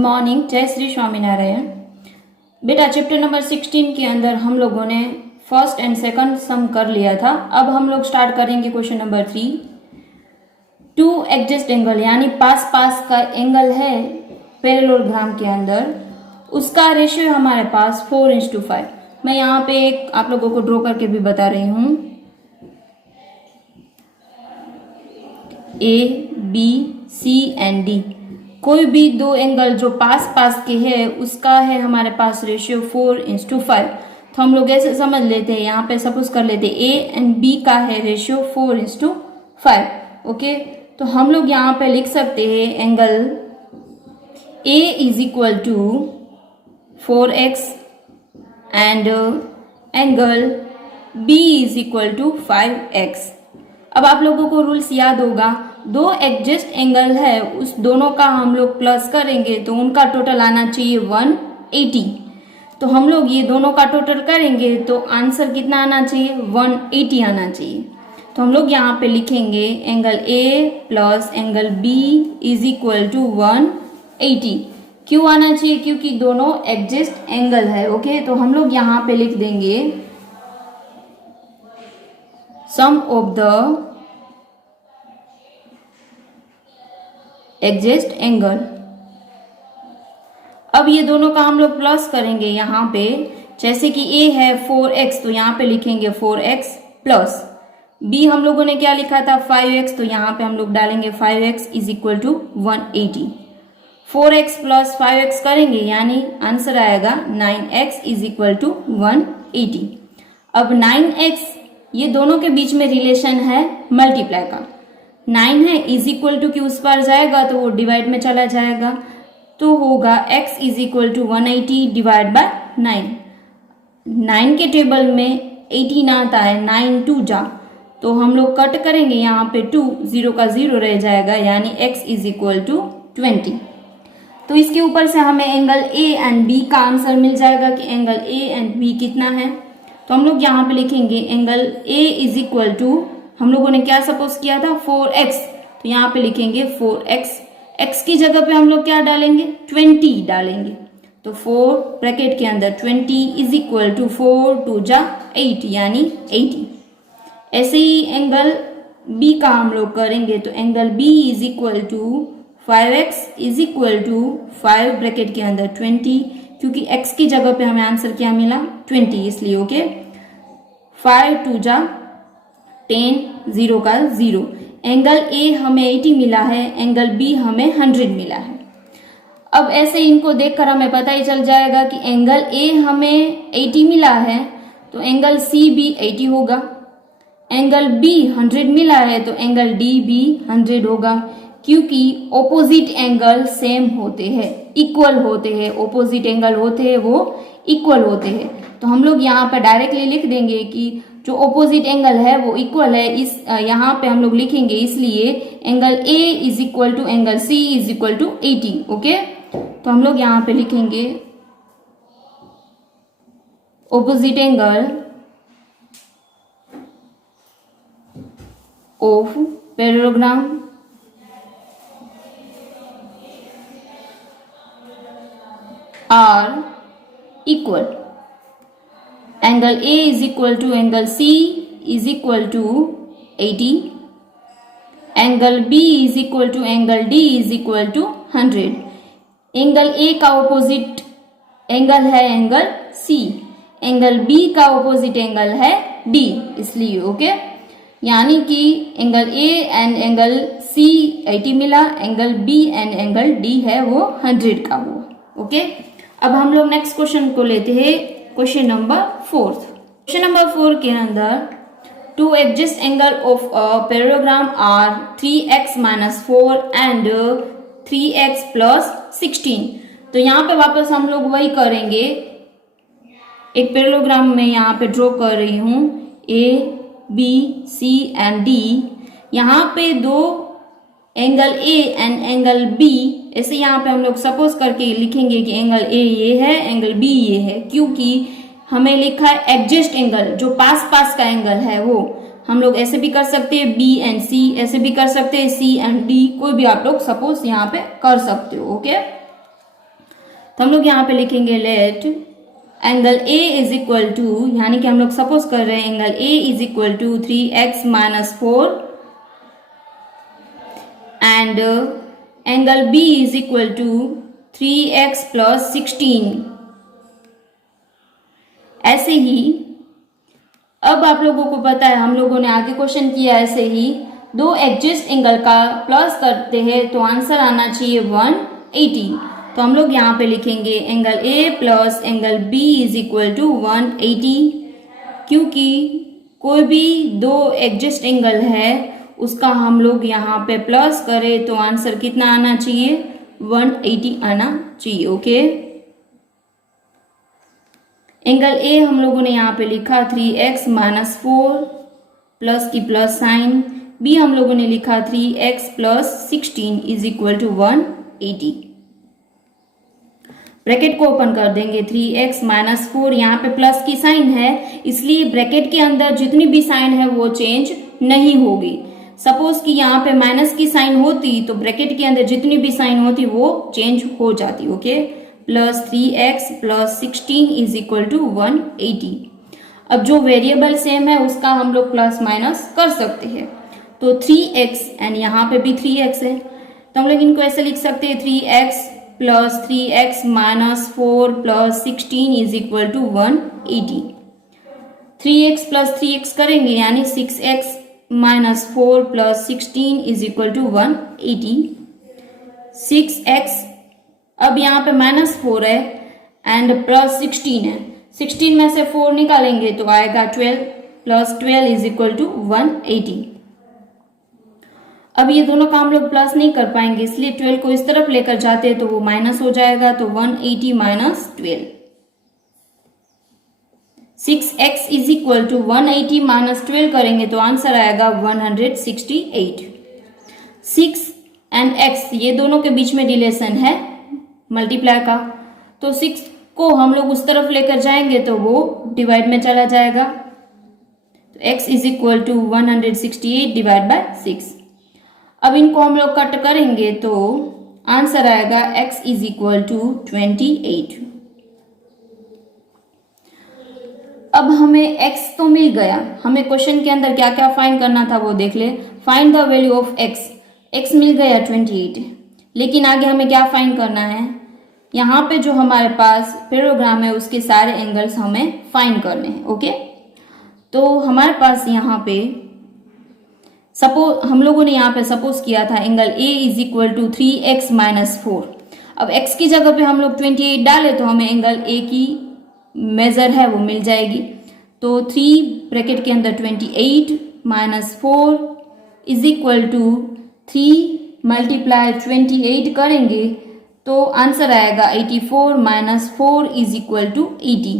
Morning, जय श्री स्वामीनारायण। बेटा chapter number 16 के अंदर हम लोगों ने फर्स्ट एंड सेकंड सम कर लिया था। अब हम लोग स्टार्ट करेंगे question number 3। Two adjacent angle यानी पास पास का एंगल है पैरेललोग्राम के अंदर, उसका रेशियो हमारे पास 4:5। मैं यहाँ पे एक आप लोगों को ड्रॉ करके भी बता रही हूँ। A, B, C and D, कोई भी दो एंगल जो पास पास के हैं उसका है हमारे पास रेशियो 4:5। तो हम लोग ऐसे समझ लेते हैं, यहाँ पे सपोज कर लेते हैं ए एंड बी का है रेशियो 4:5। ओके, तो हम लोग यहाँ पे लिख सकते हैं angle A is equal to 4x and angle B is equal to 5x। अब आप लोगों को रूल्स याद होगा, दो एडजस्ट एंगल है उस दोनों का हम लोग प्लस करेंगे तो उनका टोटल आना चाहिए 180। तो हम लोग ये दोनों का टोटल करेंगे तो आंसर कितना आना चाहिए, 180 आना चाहिए। तो हम लोग यहाँ पे लिखेंगे angle A plus angle B is equal to 180। क्यों आना चाहिए, क्योंकि दोनों एडजस्ट एंगल है। ओके, तो हम लोग यहाँ पे लिख देंगे सम ऑफ द एडजस्ट एंगल। अब ये दोनों का हम लोग प्लस करेंगे यहाँ पे, जैसे कि ए है 4x तो यहाँ पे लिखेंगे 4x प्लस बी हम लोगों ने क्या लिखा था 5x, तो यहाँ पे हम लोग डालेंगे 5x is equal to 180। 4x plus 5x करेंगे यानी आंसर आएगा 9x इज इक्वल टू 180। अब 9x ये दोनों के बीच में रिलेशन है मल्टीप्लाई का, 9 है इज इक्वल टू की उस पार जाएगा तो वो डिवाइड में चला जाएगा, तो होगा x is equal to 180 divide by 9। 9 के टेबल में 18 आता है, 9 2 जा, तो हम लोग कट करेंगे यहाँ पे 2, 0 का 0 रह जाएगा यानी x इज इक्वल टू 20। तो इसके ऊपर से हमें एंगल ए एंड बी का आंसर मिल जाएगा कि एंगल ए एंड बी कितना है। तो हम लोग यहाँ पे लिखेंगे angle A is equal to, हम लोगों ने क्या सपोज किया था 4x, तो यहाँ पे लिखेंगे 4x, x की जगह पे हम लोग क्या डालेंगे 20 डालेंगे, तो 4 ब्रैकेट के अंदर 20 इज इक्वल टू 4 2 जा 8 यानी 80। ऐसे ही एंगल b का हम लोग करेंगे तो angle b is equal to 5x is equal to 5 bracket के अंदर 20, क्योंकि x की जगह पे हमें आंसर क्या मिला 20, इसलिए ओके 5 2 जा 10, 0 का 0। एंगल ए हमें 80 मिला है, एंगल बी हमें 100 मिला है। अब ऐसे इनको देखकर हमें पता ही चल जाएगा कि एंगल ए हमें 80 मिला है तो एंगल सी भी 80 होगा, एंगल बी 100 मिला है तो एंगल डी भी 100 होगा, क्योंकि ऑपोजिट एंगल सेम होते हैं, इक्वल होते हैं। ऑपोजिट एंगल होते हैं वो इक्वल होते हैं, तो हम लोग यहाँ पे डायरेक्टली लिख देंगे कि जो ऑपोजिट एंगल है वो इक्वल है। इस यहाँ पे हम लोग लिखेंगे, इसलिए angle A is equal to angle C is equal to 80। Okay, तो हम लोग यहाँ पे लिखेंगे opposite angle of parallelogram are equal, angle A is equal to angle C is equal to 80, angle B is equal to angle D is equal to 100। Angle A का opposite angle है angle C, angle B का opposite angle है D, इसलिए okay यानी कि angle A and angle C 80 मिला, angle B and angle D है वो 100 का हुआ। ओके, अब हम लोग नेक्स्ट क्वेश्चन को लेते हैं, क्वेश्चन नंबर 4। क्वेश्चन नंबर 4 के अंदर two adjacent angle of a parallelogram are 3x - 4 and 3x + 16। तो यहाँ पे वापस हम लोग वही करेंगे, एक पैरेललोग्राम में यहाँ पे ड्रॉ कर रही हूँ A B C and D. यहाँ पे दो angle A and angle B, ऐसे यहाँ पे हम लोग सपोज करके लिखेंगे कि एंगल ए ये है, एंगल बी ये है, क्योंकि हमें लिखा है एडजस्ट एंगल, जो पास पास का एंगल है वो हम लोग ऐसे भी कर सकते हैं बी एंड सी, ऐसे भी कर सकते हैं सी एंड डी, कोई भी आप लोग सपोज यहाँ पे कर सकते हो। ओके, तो हम लोग यहाँ पे लिखेंगे let angle A is equal to, यानी कि हम लोग सपोज कर रहे हैं angle A is equal to 3x minus 4 and angle B is equal to 3x plus 16। ऐसे ही अब आप लोगों को पता है, हम लोगों ने आगे क्वेश्चन किया ऐसे ही, दो एडजस्ट एंगल का प्लस करते हैं तो आंसर आना चाहिए 180। तो हम लोग यहाँ पे लिखेंगे angle A plus angle B is equal to 180, क्योंकि कोई भी दो एडजस्ट एंगल है उसका हम लोग यहाँ पे प्लस करें तो आंसर कितना आना चाहिए, 180 आना चाहिए। ओके, एंगल ए हम लोगों ने यहाँ पे लिखा 3x माइनस 4 प्लस की प्लस साइन, बी हम लोगों ने लिखा 3x plus 16 is equal to 180। Bracket को ओपन कर देंगे, 3x माइनस 4, यहाँ पे प्लस की साइन है इसलिए ब्रैकेट के अंदर जितनी भी साइन है वो चेंज नहीं होगी। सपोज कि यहाँ पे माइनस की साइन होती तो ब्रैकेट के अंदर जितनी भी साइन होती वो चेंज हो जाती। Okay, plus 3x plus 16 is equal to 180। अब जो वेरिएबल सेम है उसका हम लोग प्लस माइनस कर सकते हैं, तो 3x एंड यहाँ पे भी 3x है तो हम लोग इनको ऐसे लिख सकते हैं 3x plus 3x minus 4 plus 16 is equal to 180। 3x plus 3x करेंगे यानी 6x minus 4 plus 16 is equal to 180। 6x, अब यहाँ पे माइनस 4 है एंड प्लस 16 है, 16 में से 4 निकालेंगे तो आएगा 12 प्लस 12 इज इक्वल टू 180। अब ये दोनों का हम लोग प्लस नहीं कर पाएंगे इसलिए 12 को इस तरफ लेकर जाते हैं तो वो माइनस हो जाएगा, तो 180 minus 12। 6x is equal to 180 minus 12 करेंगे तो आंसर आएगा 168। 6 एंड x ये दोनों के बीच में रिलेशन है मल्टीप्लाई का, तो 6 को हम लोग उस तरफ लेकर जाएंगे तो वो डिवाइड में चला जाएगा, तो x is equal to 168 divide by 6। अब इनको हम लोग कट करेंगे तो आंसर आएगा x इज इक्वल टू 28। अब हमें x तो मिल गया, हमें क्वेश्चन के अंदर क्या क्या फाइंड करना था वो देख ले। Find the value of x मिल गया 28, लेकिन आगे हमें क्या फाइंड करना है, यहाँ पे जो हमारे पास पैरेललोग्राम है उसके सारे एंगल्स हमें फाइंड करने हैं। ओके, तो हमारे पास यहाँ पे सपोज हम लोगों ने यहाँ पे सपोज किया था angle A is equal to 3x minus 4। अब x की जगह पे हम लोग 28 डाले तो हमें एंगल A की मेजर है वो मिल जाएगी, तो 3 ब्रैकेट के अंदर 28 minus 4 is equal to 3 multiply 28 करेंगे तो आंसर आएगा 84 माइनस 4 इज इक्वल टू 80,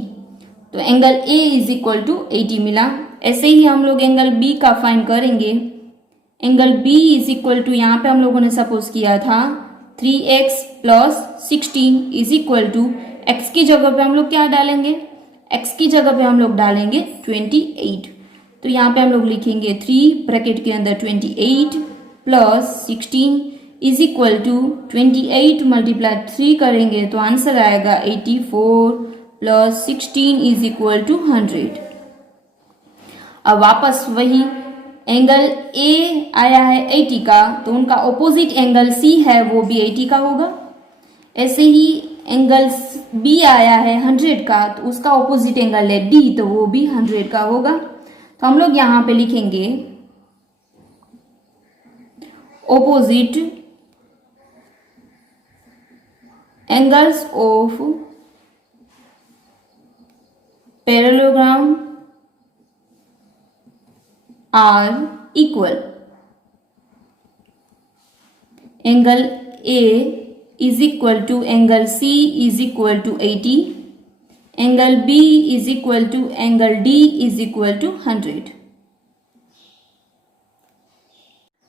तो angle A is equal to 80 मिला। ऐसे ही हम लोग एंगल B का फाइंड करेंगे, angle B is equal to यहाँ पे हम लोगों ने सपोज किया था 3x plus 16 is equal to x की जगह पे हम लोग क्या डालेंगे, x की जगह पे हम लोग डालेंगे 28, तो यहाँ पे हम लोग लिखेंगे 3 ब्रैकेट के अंदर 28 plus 16 is equal to 28 multiply 3 करेंगे तो आंसर आएगा 84 प्लस 16 इज इक्वल टू 100। अब वापस वही एंगल A आया है 80 का तो उनका ऑपोजिट एंगल C है वो भी 80 का होगा। ऐसे ही एंगल B आया है 100 का तो उसका ऑपोजिट एंगल है D तो वो भी 100 का होगा। तो हम लोग यहाँ पे लिखेंगे opposite angles of parallelogram are equal. Angle A is equal to angle C is equal to 80, angle B is equal to angle D is equal to 100।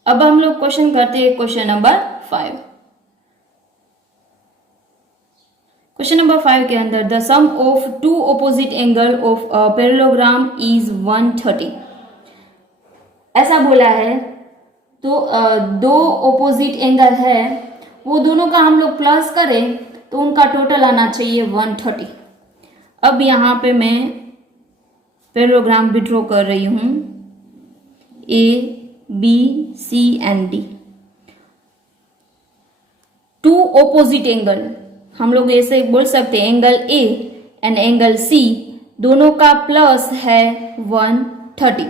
अब हम लोग क्वेश्चन करते हैं क्वेश्चन नंबर 5। क्वेश्चन नंबर 5 के अंदर the sum of two opposite angle of a parallelogram is 130। ऐसा बोला है तो दो ऑपोजिट एंगल है वो दोनों का हम लोग प्लस करें तो उनका टोटल आना चाहिए 130। अब यहाँ पे मैं पैरेललोग्राम विड्रॉ कर रही हूँ, A B C and D, two opposite angle, हम लोग ऐसे बोल सकते हैं angle A and angle C दोनों का प्लस है 130।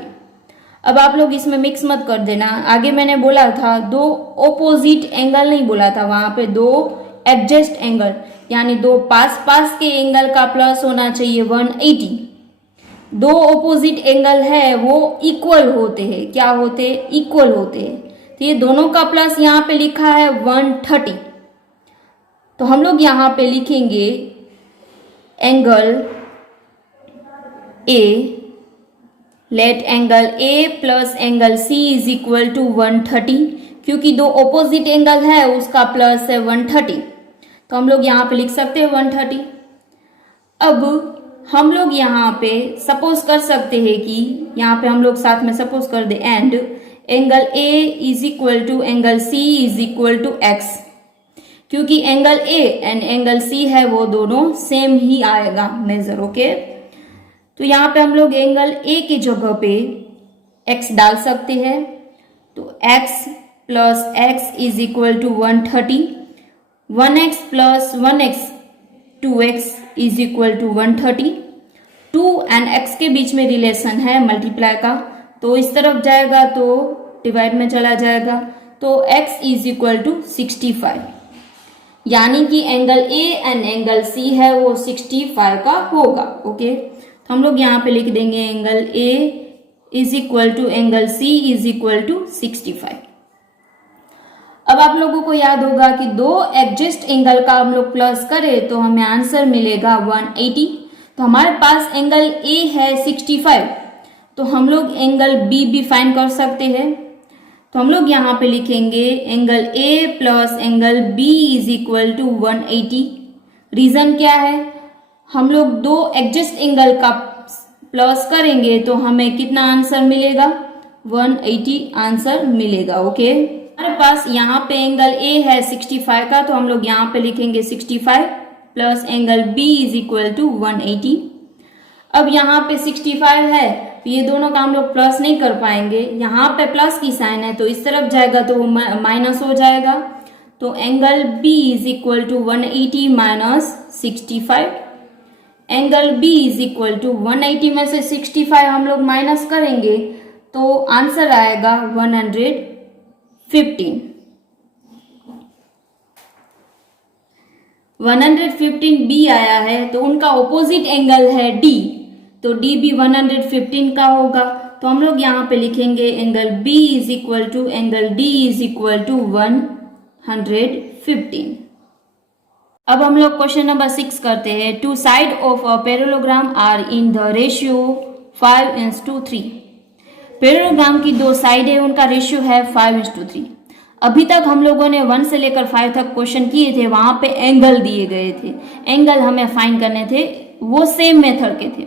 अब आप लोग इसमें मिक्स मत कर देना, आगे मैंने बोला था दो ऑपोजिट एंगल नहीं बोला था, वहां पे दो एडजस्ट एंगल यानी दो पास पास के एंगल का प्लस होना चाहिए 180। दो ऑपोजिट एंगल है वो इक्वल होते हैं, क्या होते हैं, इक्वल होते हैं। तो ये दोनों का प्लस यहाँ पे लिखा है 130, तो हम लोग यहाँ पे लिखेंगे angle A, let angle A plus angle C is equal to 130, क्योंकि दो ऑपोजिट एंगल है उसका प्लस है 130, तो हम लोग यहाँ पे लिख सकते हैं 130। अब हम लोग यहाँ पे सपोज कर सकते हैं कि यहाँ पे हम लोग साथ में सपोज कर दे and angle A is equal to angle C is equal to X, क्योंकि angle A and angle C है वो दोनों सेम ही आएगा मेजर। ओके, तो यहाँ पे हम लोग एंगल ए की जगह पे x डाल सकते हैं, तो x plus x is equal to 130, 1x plus 1x 2x is equal to 130। 2 and x के बीच में रिलेशन है मल्टीप्लाई का, तो इस तरफ जाएगा तो डिवाइड में चला जाएगा, तो x इज इक्वल टू 65, यानी कि angle A and angle C है वो 65 का होगा। ओके, तो हम लोग यहाँ पे लिख देंगे angle A is equal to angle C is equal to 65। अब आप लोगों को याद होगा कि दो एडजस्ट एंगल का हम लोग प्लस करें तो हमें आंसर मिलेगा 180। तो हमारे पास एंगल ए है 65, तो हम लोग एंगल बी भी फाइंड कर सकते हैं। तो हम लोग यहाँ पे लिखेंगे angle A plus angle B is equal to 180। Reason क्या है, हम लोग दो एडजस्ट एंगल का प्लस करेंगे तो हमें कितना आंसर मिलेगा, 180 आंसर मिलेगा। ओके, हमारे पास यहाँ पे एंगल ए है 65 का, तो हम लोग यहाँ पे लिखेंगे 65 plus angle B is equal to 180। अब यहाँ पे 65 है तो ये दोनों का हम लोग प्लस नहीं कर पाएंगे, यहाँ पे प्लस की साइन है तो इस तरफ जाएगा तो माइनस हो जाएगा, तो angle B is equal to 180 minus 65। Angle B is equal to 180 में से 65 हम लोग माइनस करेंगे तो आंसर आएगा 115। 115 बी आया है, तो उनका ऑपोजिट एंगल है डी, तो डी भी 115 का होगा, तो हम लोग यहाँ पे लिखेंगे angle B is equal to angle D is equal to 115। अब हम लोग क्वेश्चन नंबर 6 करते हैं। Two side of a parallelogram are in the ratio 5:3। Parallelogram की दो साइड है, उनका रेशियो है 5:3। अभी तक हम लोगों ने 1 से लेकर 5 तक क्वेश्चन किए थे, वहां पे एंगल दिए गए थे, एंगल हमें फाइंड करने थे, वो सेम मेथड के थे।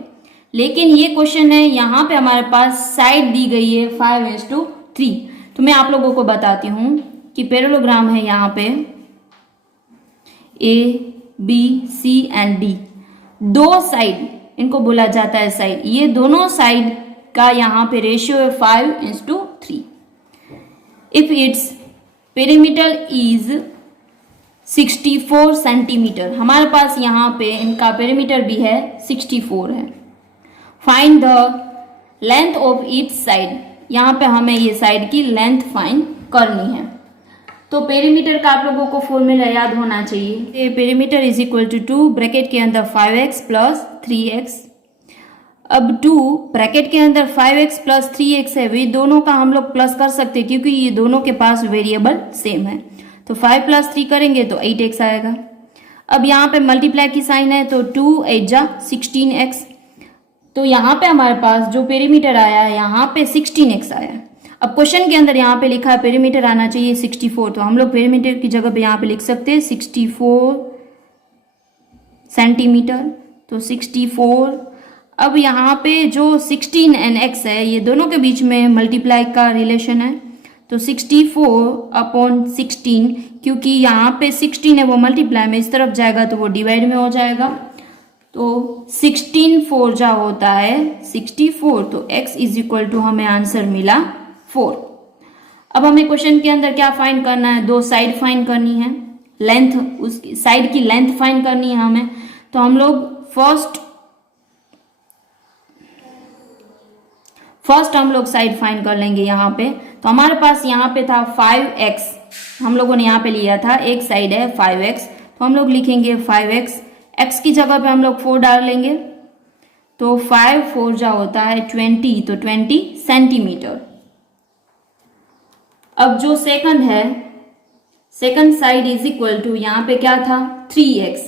लेकिन ये क्वेश्चन है, यहाँ पे हमारे पास साइड दी गई है 5:3। तो मैं आप लोगों को बताती हूँ कि पैरेललोग्राम है यहाँ पे A B C and D, दो साइड इनको बोला जाता है साइड, ये दोनों साइड का यहाँ पे रेशियो है 5:3। If its perimeter is 64 centimetre, हमारे पास यहाँ पे इनका पेरीमीटर भी है 64 है। Find the length of each side, यहाँ पे हमें ये साइड की लेंथ फाइंड करनी है। तो पेरीमीटर का आप लोगों को फॉर्मूला याद होना चाहिए, perimeter is equal to 2 bracket के अंदर 5x प्लस 3x। अब 2 ब्रैकेट के अंदर 5x प्लस 3x है, वे दोनों का हम लोग प्लस कर सकते हैं क्योंकि ये दोनों के पास वेरिएबल सेम है, तो 5 प्लस 3 करेंगे तो 8x आएगा। अब यहाँ पे मल्टीप्लाई की साइन है तो 2 8 जा 16x, तो यहाँ पे हमारे पास जो पेरीमीटर आया है यहाँ पे 16x आया है। अब क्वेश्चन के अंदर यहाँ पे लिखा है पेरीमीटर आना चाहिए 64, तो हम लोग पेरीमीटर की जगह पे यहाँ पे लिख सकते हैं 64 सेंटीमीटर, तो 64। अब यहाँ पे जो 16 एंड x है ये दोनों के बीच में मल्टीप्लाई का रिलेशन है, तो 64/16, क्योंकि यहाँ पे 16 है वो मल्टीप्लाई में इस तरफ जाएगा तो वो डिवाइड में हो जाएगा। तो 16 4 जा होता है 64, तो x इज इक्वल टू हमें आंसर मिला 4। अब हमें क्वेश्चन के अंदर क्या फाइंड करना है, दो साइड फाइंड करनी है, लेंथ, उसकी साइड की लेंथ फाइंड करनी है हमें। तो हम लोग फर्स्ट हम लोग साइड फाइंड कर लेंगे यहाँ पे। तो हमारे पास यहाँ पे था 5x, हम लोगों ने यहाँ पे लिया था, एक साइड है 5x, तो हम लोग लिखेंगे 5x, x की जगह पे हम लोग 4 डाल लेंगे, तो 5 4 जा होता है 20, तो 20 सेंटीमीटर। अब जो सेकंड है, second side is equal to, यहाँ पे क्या था 3x,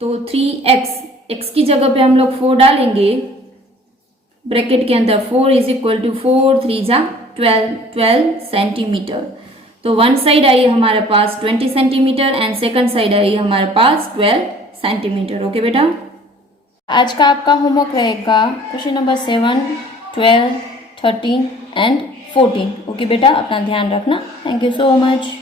तो 3x, x की जगह पे हम लोग 4 डालेंगे, ब्रैकेट के अंदर 4 इज इक्वल टू 4 3 जा 12 सेंटीमीटर। तो वन साइड आई हमारे पास 20 centimetre and second side I हमारे पास 12 सेंटीमीटर। ओके बेटा, आज का आपका होमवर्क रहेगा क्वेश्चन नंबर 7, 12, 13 एंड 14। ओके बेटा, अपना ध्यान रखना। Thank you so much.